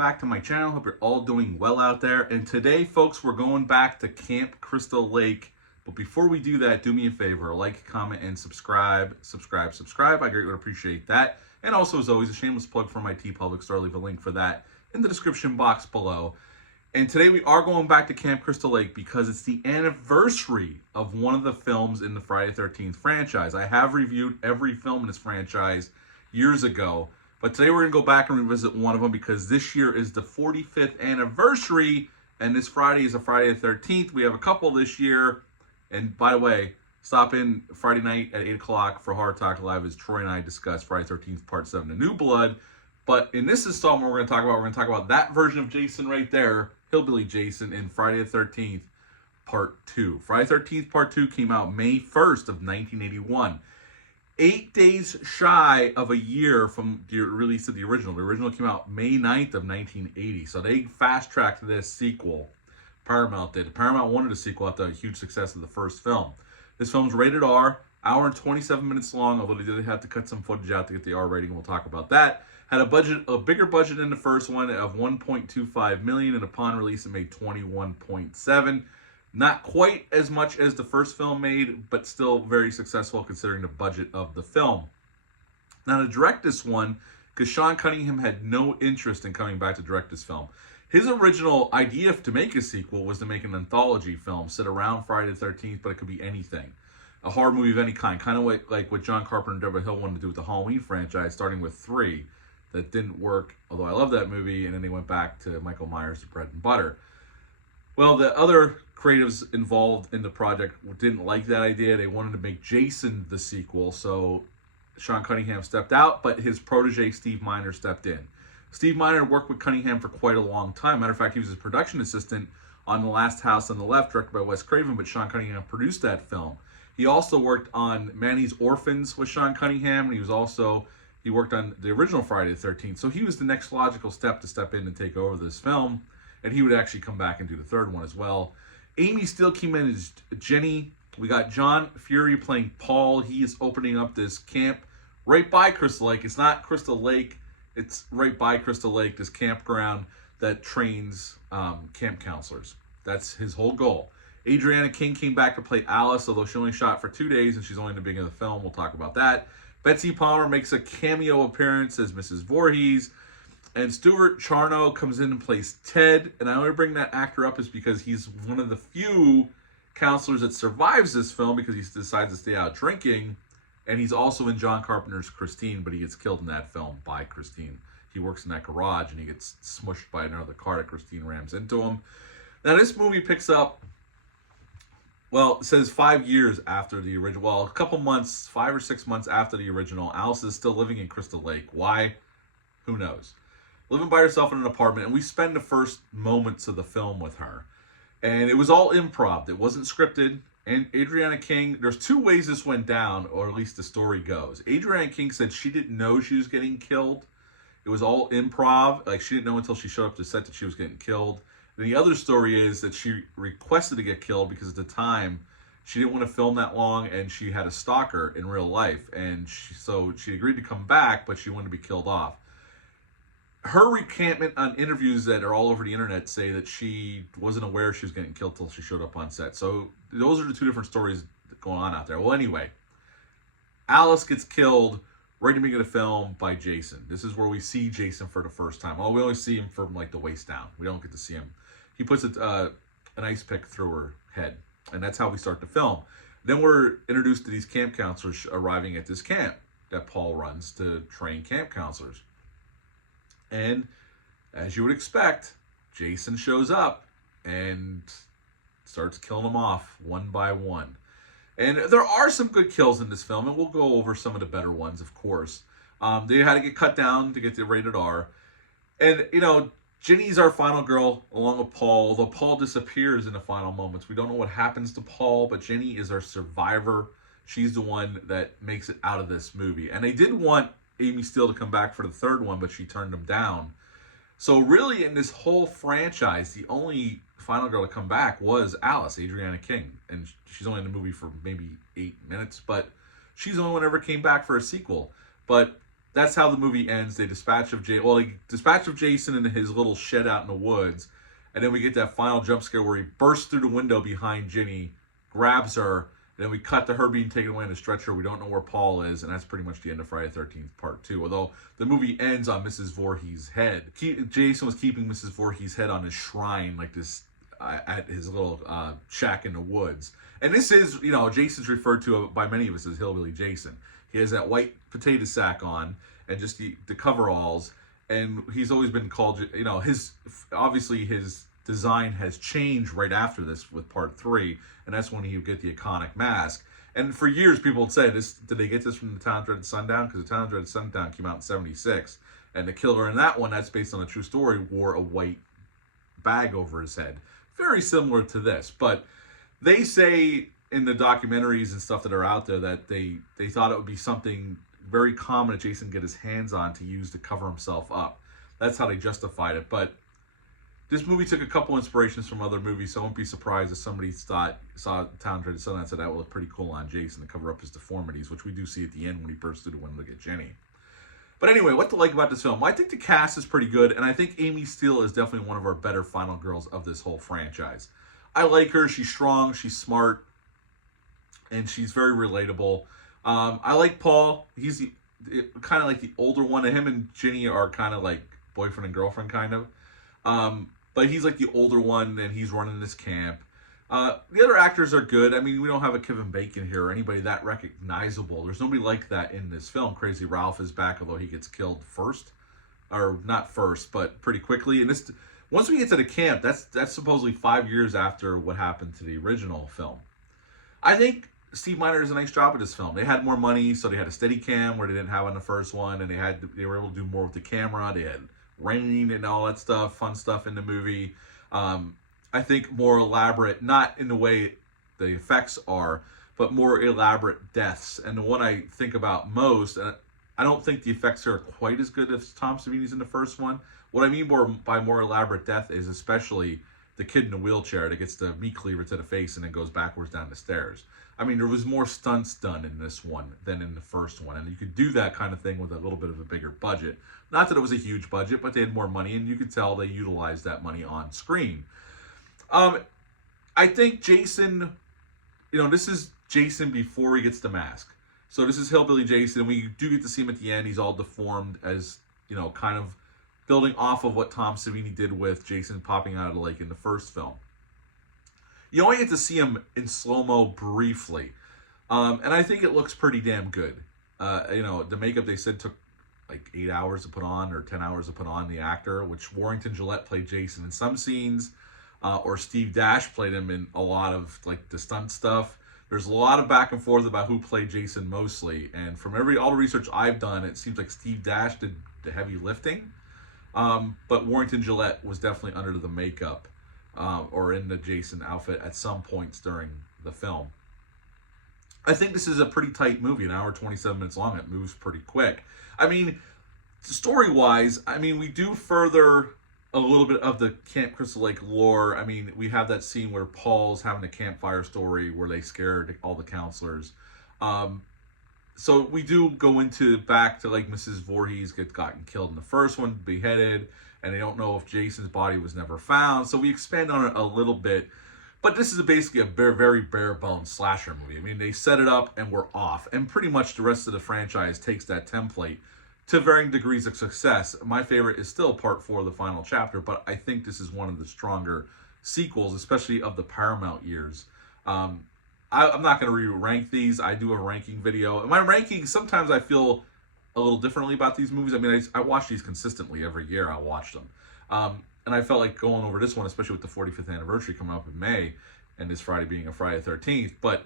back to my channel. Hope you're all doing well out there. And today, folks, we're going back to Camp Crystal Lake. But before we do that, do me a favor, like, comment, and subscribe. I greatly would appreciate that. And also, as always, a shameless plug for my TeePublic store. I'll leave a link for that in the description box below. And today we are going back to Camp Crystal Lake because it's the anniversary of one of the films in the Friday the 13th franchise. I have reviewed every film in this franchise years ago, but today we're going to go back and revisit one of them because this year is the 45th anniversary, and this Friday is a Friday the 13th. We have a couple this year, and by the way, stop in Friday night at 8 o'clock for Hard Talk Live as Troy and I discuss Friday the 13th Part 7, The New Blood. But in this installment we're going to talk about that version of Jason right there, Hillbilly Jason, in Friday the 13th Part 2. Friday the 13th Part 2 came out May 1st of 1981. 8 days shy of a year from the release of the original. The original came out May 9th of 1980. So they fast-tracked this sequel. Paramount did. Paramount wanted a sequel after a huge success of the first film. This film's rated R, hour and 27 minutes long, although they did have to cut some footage out to get the R rating. We'll talk about that. Had a bigger budget than the first one of $1.25 million, and upon release it made $21.7. Not quite as much as the first film made, but still very successful considering the budget of the film. Now to direct this one, because Sean Cunningham had no interest in coming back to direct this film. His original idea to make a sequel was to make an anthology film set around Friday the 13th, but it could be anything. A horror movie of any kind of like what John Carpenter and Deborah Hill wanted to do with the Halloween franchise, starting with 3. That didn't work, although I love that movie, and then they went back to Michael Myers' Bread and Butter. Well, the other creatives involved in the project didn't like that idea. They wanted to make Jason the sequel, so Sean Cunningham stepped out, but his protege, Steve Miner, stepped in. Steve Miner worked with Cunningham for quite a long time. Matter of fact, he was his production assistant on The Last House on the Left, directed by Wes Craven, but Sean Cunningham produced that film. He also worked on Manny's Orphans with Sean Cunningham, and he worked on the original Friday the 13th. So he was the next logical step to step in and take over this film. And he would actually come back and do the third one as well. Amy Steele came in as Jenny. We got John Fury playing Paul. He is opening up this camp right by Crystal Lake. It's not Crystal Lake. It's right by Crystal Lake, this campground that trains camp counselors. That's his whole goal. Adriana King came back to play Alice, although she only shot for 2 days and she's only in the beginning of the film. We'll talk about that. Betsy Palmer makes a cameo appearance as Mrs. Voorhees. And Stuart Charno comes in and plays Ted. And I only bring that actor up is because he's one of the few counselors that survives this film because he decides to stay out drinking. And he's also in John Carpenter's Christine, but he gets killed in that film by Christine. He works in that garage and he gets smushed by another car that Christine rams into him. Now this movie picks up, well, it says 5 years after the original. Well, a couple months, 5 or 6 months after the original. Alice is still living in Crystal Lake. Why? Who knows? Living by herself in an apartment, and we spend the first moments of the film with her. And it was all improv. It wasn't scripted. And Adriana King, there's 2 ways this went down, or at least the story goes. Adriana King said she didn't know she was getting killed. It was all improv. Like, she didn't know until she showed up to set that she was getting killed. And the other story is that she requested to get killed because at the time she didn't want to film that long and she had a stalker in real life. And so she agreed to come back, but she wanted to be killed off. Her recantment on interviews that are all over the internet say that she wasn't aware she was getting killed till she showed up on set. So those are the 2 different stories going on out there. Well, anyway, Alice gets killed right in the beginning of the film by Jason. This is where we see Jason for the first time. Oh, we only see him from like the waist down. We don't get to see him. He puts an ice pick through her head, and that's how we start the film. Then we're introduced to these camp counselors arriving at this camp that Paul runs to train camp counselors. And as you would expect, Jason shows up and starts killing them off one by one. And there are some good kills in this film, and we'll go over some of the better ones, of course. They had to get cut down to get the rated R. And, you know, Ginny's our final girl, along with Paul, although Paul disappears in the final moments. We don't know what happens to Paul, but Ginny is our survivor. She's the one that makes it out of this movie. And they did want Amy Steele to come back for the third one, but she turned them down. So really, in this whole franchise, the only final girl to come back was Alice, Adriana King. And she's only in the movie for maybe 8 minutes, but she's the only one who ever came back for a sequel. But that's how the movie ends. They dispatch of Jason in his little shed out in the woods, and then we get that final jump scare where he bursts through the window behind Ginny, grabs her, and then we cut to her being taken away in a stretcher. We don't know where Paul is, and that's pretty much the end of Friday the 13th Part 2. Although the movie ends on Mrs. Voorhees' head. Jason was keeping Mrs. Voorhees' head on his shrine, like this, at his little shack in the woods. And this is, Jason's referred to by many of us as Hillbilly Jason. He has that white potato sack on and just the coveralls, and he's always been called, obviously his design has changed right after this with Part 3, and that's when you get the iconic mask. And for years, people would say, did they get this from The Town Dreaded Sundown? Because The Town Dreaded Sundown came out in 76, and the killer in that one, that's based on a true story, wore a white bag over his head. Very similar to this, but they say in the documentaries and stuff that are out there that they thought it would be something very common that Jason get his hands on to use to cover himself up. That's how they justified it. But this movie took a couple inspirations from other movies, so I won't be surprised if somebody saw Town Dreaded Sundown and said that would look pretty cool on Jason to cover up his deformities, which we do see at the end when he bursts through the window to get Jenny. But anyway, what to like about this film? Well, I think the cast is pretty good, and I think Amy Steele is definitely one of our better final girls of this whole franchise. I like her. She's strong, she's smart, and she's very relatable. I like Paul. He's kind of like the older one. Him and Ginny are kind of like boyfriend and girlfriend, kind of. But he's like the older one, and he's running this camp. The other actors are good. I mean, we don't have a Kevin Bacon here or anybody that recognizable. There's nobody like that in this film. Crazy Ralph is back, although he gets killed first. Or not first, but pretty quickly. And this, once we get to the camp, that's supposedly 5 years after what happened to the original film. I think Steve Miner does a nice job of this film. They had more money, so they had a steady cam where they didn't have on the first one, and they were able to do more with the camera. They had rain and all that stuff, fun stuff in the movie. I think more elaborate, not in the way the effects are, but more elaborate deaths. And the one I think about most, and I don't think the effects are quite as good as Tom Savini's in the first one. What I mean by more elaborate death is especially the kid in the wheelchair that gets the meat cleaver to the face and then goes backwards down the stairs. I mean, there was more stunts done in this one than in the first one. And you could do that kind of thing with a little bit of a bigger budget. Not that it was a huge budget, but they had more money, and you could tell they utilized that money on screen. I think Jason, this is Jason before he gets the mask. So this is Hillbilly Jason. We do get to see him at the end. He's all deformed as, kind of building off of what Tom Savini did with Jason popping out of the lake in the first film. You only get to see him in slow-mo briefly. And I think it looks pretty damn good. The makeup, they said, took like 8 hours to put on or 10 hours to put on the actor, which Warrington Gillette played Jason in some scenes. Or Steve Dash played him in a lot of like the stunt stuff. There's a lot of back and forth about who played Jason mostly, and from all the research I've done, it seems like Steve Dash did the heavy lifting, but Warrington Gillette was definitely under the makeup or in the Jason outfit at some points during the film. I think this is a pretty tight movie, an hour 27 minutes long. It moves pretty quick. I mean, story-wise, we do further a little bit of the Camp Crystal Lake lore. I mean, we have that scene where Paul's having a campfire story where they scared all the counselors. So we do go back to like Mrs. Voorhees gotten killed in the first one, beheaded, and they don't know if Jason's body was never found. So we expand on it a little bit. But this is basically a very bare bones slasher movie. I mean, they set it up and we're off. And pretty much the rest of the franchise takes that template to varying degrees of success. My favorite is still Part 4, the final chapter, but I think this is one of the stronger sequels, especially of the Paramount years. I'm not going to re-rank these. I do a ranking video. My rankings, sometimes I feel a little differently about these movies. I mean, I watch these consistently every year. I watch them. And I felt like going over this one, especially with the 45th anniversary coming up in May, and this Friday being a Friday the 13th. But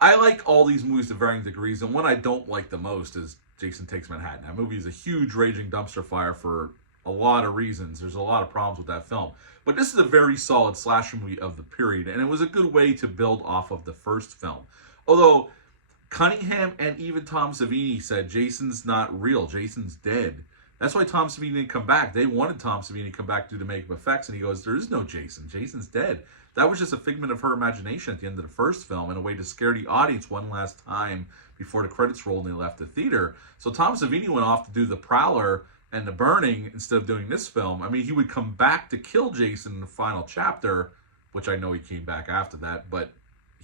I like all these movies to varying degrees, and one I don't like the most is Jason Takes Manhattan. That movie is a huge raging dumpster fire for a lot of reasons. There's a lot of problems with that film. But this is a very solid slasher movie of the period, and it was a good way to build off of the first film. Although Cunningham and even Tom Savini said Jason's not real. Jason's dead. That's why Tom Savini didn't come back. They wanted Tom Savini to come back to do the makeup effects, and he goes, there is no Jason. Jason's dead. That was just a figment of her imagination at the end of the first film and a way to scare the audience one last time before the credits rolled and they left the theater. So Tom Savini went off to do The Prowler and The Burning instead of doing this film. I mean, he would come back to kill Jason in the final chapter, which I know he came back after that, but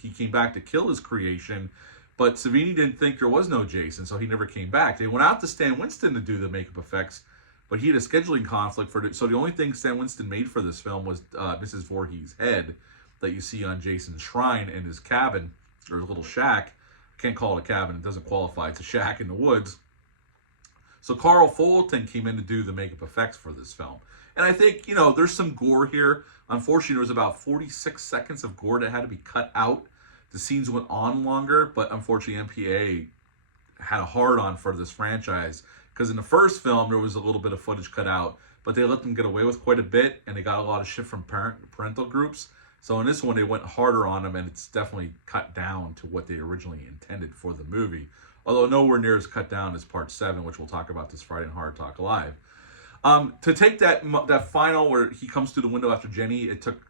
he came back to kill his creation. But Savini didn't think there was no Jason, so he never came back. They went out to Stan Winston to do the makeup effects, but he had a scheduling conflict for it. So the only thing Stan Winston made for this film was Mrs. Voorhees' head that you see on Jason's shrine in his cabin, or his little shack. I can't call it a cabin. It doesn't qualify. It's a shack in the woods. So Carl Fulton came in to do the makeup effects for this film. And I think, you know, there's some gore here. Unfortunately, there was about 46 seconds of gore that had to be cut out. The scenes went on longer, but unfortunately, MPA had a hard-on for this franchise. Because in the first film, there was a little bit of footage cut out, but they let them get away with quite a bit, and they got a lot of shit from parental groups. So in this one, they went harder on them, and it's definitely cut down to what they originally intended for the movie. Although nowhere near as cut down as Part 7, which we'll talk about this Friday in Hard Talk Live. To take that final where he comes through the window after Jenny, it took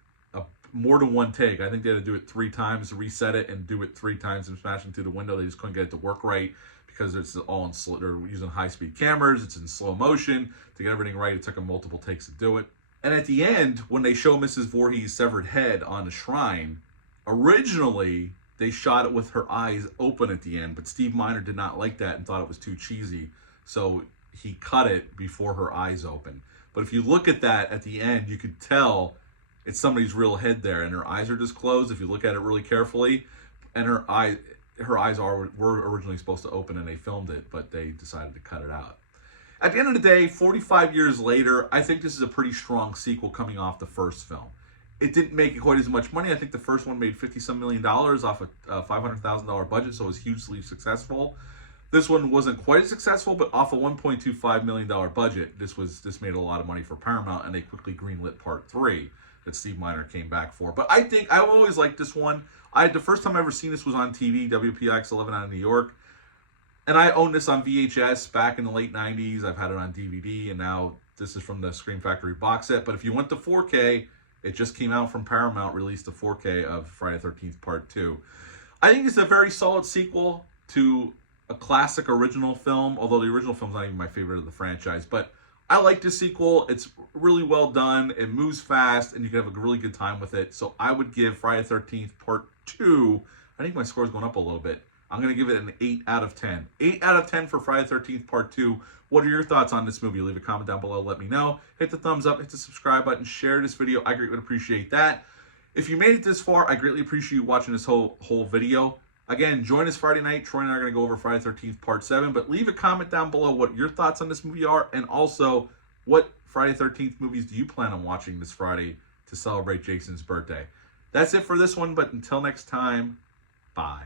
more than one take. I think they had to do it 3 times, reset it, and do it 3 times and smash it through the window. They just couldn't get it to work right because it's all in they're using high-speed cameras. It's in slow motion. To get everything right, it took them multiple takes to do it. And at the end, when they show Mrs. Voorhees' severed head on the shrine, originally they shot it with her eyes open at the end, but Steve Miner did not like that and thought it was too cheesy, so he cut it before her eyes open. But if you look at that at the end, you could tell it's somebody's real head there, and her eyes are just closed if you look at it really carefully, and her eyes were originally supposed to open, and they filmed it, but they decided to cut it out. At the end of the day, 45 years later, I think this is a pretty strong sequel coming off the first film. It didn't make quite as much money. I think the first one made $50-some million off a $500,000 budget, so it was hugely successful. This one wasn't quite as successful, but off a $1.25 million budget, this made a lot of money for Paramount, and they quickly greenlit Part 3 that Steve Miner came back for. But I think I always liked this one. The first time I ever seen this was on TV, WPIX 11 out of New York. And I owned this on VHS back in the late 90s. I've had it on DVD, and now this is from the Scream Factory box set. But if you went to 4K, it just came out from Paramount, released the 4K of Friday the 13th Part 2. I think it's a very solid sequel to a classic original film, although the original film's not even my favorite of the franchise. But I like this sequel. It's really well done. It moves fast, and you can have a really good time with it. So I would give Friday the 13th Part 2, I think my score's going up a little bit. I'm going to give it an 8 out of 10. 8 out of 10 for Friday the 13th Part 2. What are your thoughts on this movie? Leave a comment down below. Let me know. Hit the thumbs up. Hit the subscribe button. Share this video. I greatly would appreciate that. If you made it this far, I greatly appreciate you watching this whole video. Again, join us Friday night. Troy and I are going to go over Friday the 13th Part 7. But leave a comment down below what your thoughts on this movie are. And also, what Friday the 13th movies do you plan on watching this Friday to celebrate Jason's birthday? That's it for this one. But until next time, bye.